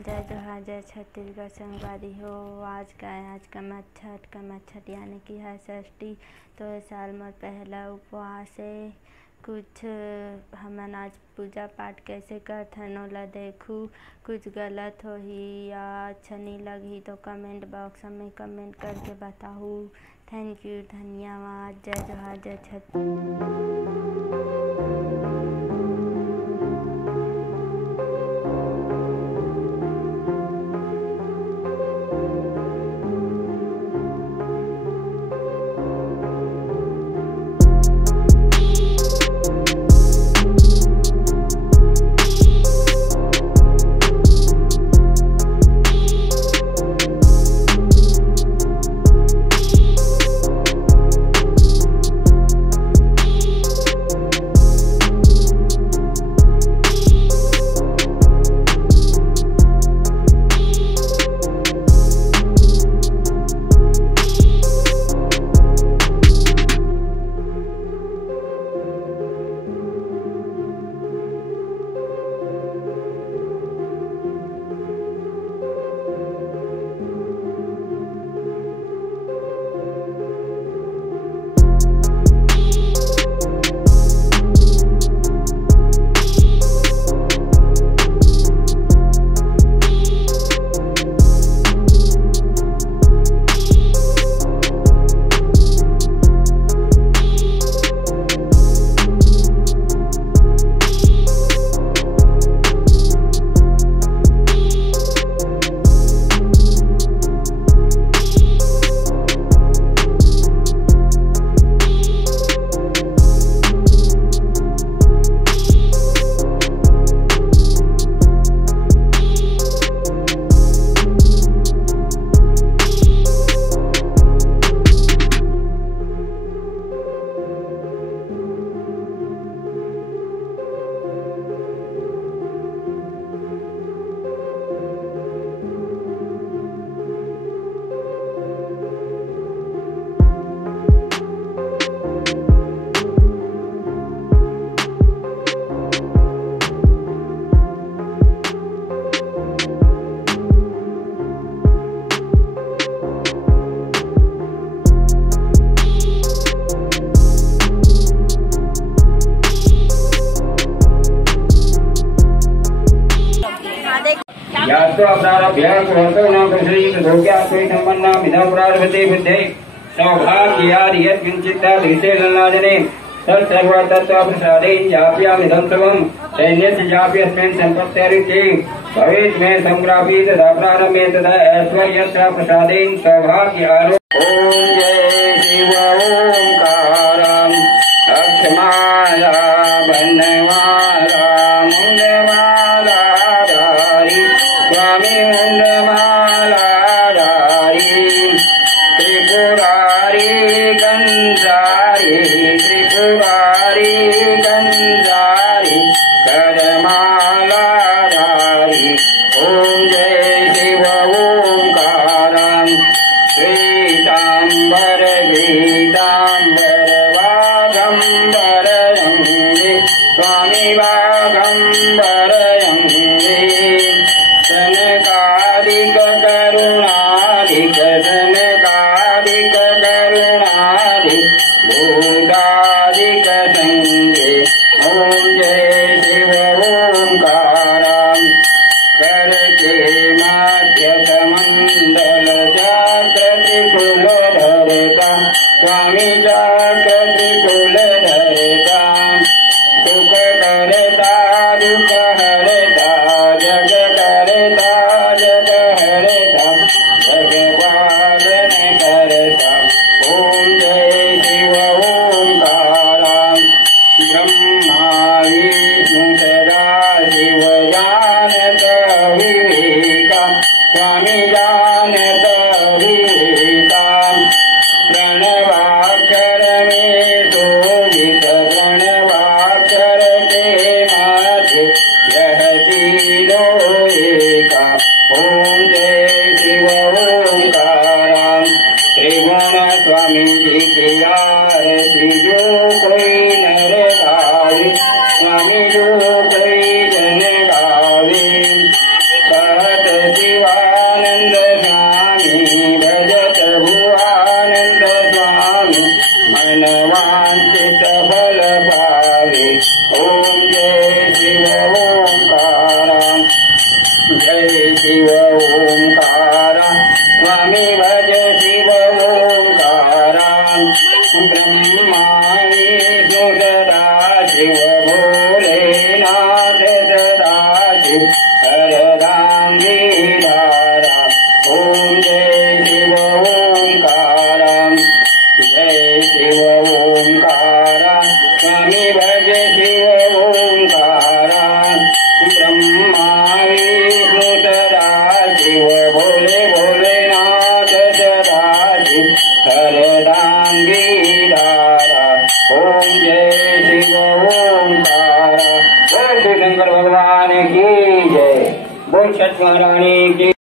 जय जोहार जय छत्तीसगढ़ संगवारी हो। आज का मच्छट यानी कि है षष्ठी। तो इस साल मोर पहला उपवास है। कुछ हमन आज पूजा पाठ कैसे करथन ओला देखू। कुछ गलत होही या अच्छा नहीं लगही तो कमेंट बॉक्स में कमेंट करके बताहू। थैंक यू, धन्यवाद। जय जोहार जय छत्तीसगढ़। यास्तु अप्रारभ्य कुर्वन्तु न कृष्णीकृतोग्यात्मैथम्पन्नाम् इदं प्रारभते बुद्धे सौभाग्यादि यत्किञ्चित् दृश्ये गन्नाजने तत्सर्वतत्त्वप्रसादेन जाप्यामिदं सर्वं सैन्यस्य जाप्यस्मिन् सम्पत्तेरिति भवेत् मे संग्रापी तदा प्रारम्भे तदा ऐश्वर्यस्य प्रसादेन सौभाग्यारो। ॐ जय शिव ओंकारं अक्षमाला वनमाला मुंडमाला स्वामी मुंडमालाधारी त्रिपुरारी गंजारी करमालाधारी। ओम जय शिव ओंकारं श्वेतांबर वेदा शिव हरदांगी धारा। ओम जय शिव ओंकार, जय शिव ओंकार, स्वामी भज शिव ओंकार। ब्रह्मा विष्णु सदा शिव, भोले भोलेनाथ सदा शिव हरदांगी धारा। ओम जय शिव ओंकार। बोल श्री शंकर भगवान की जय। बोल सच महारानी की।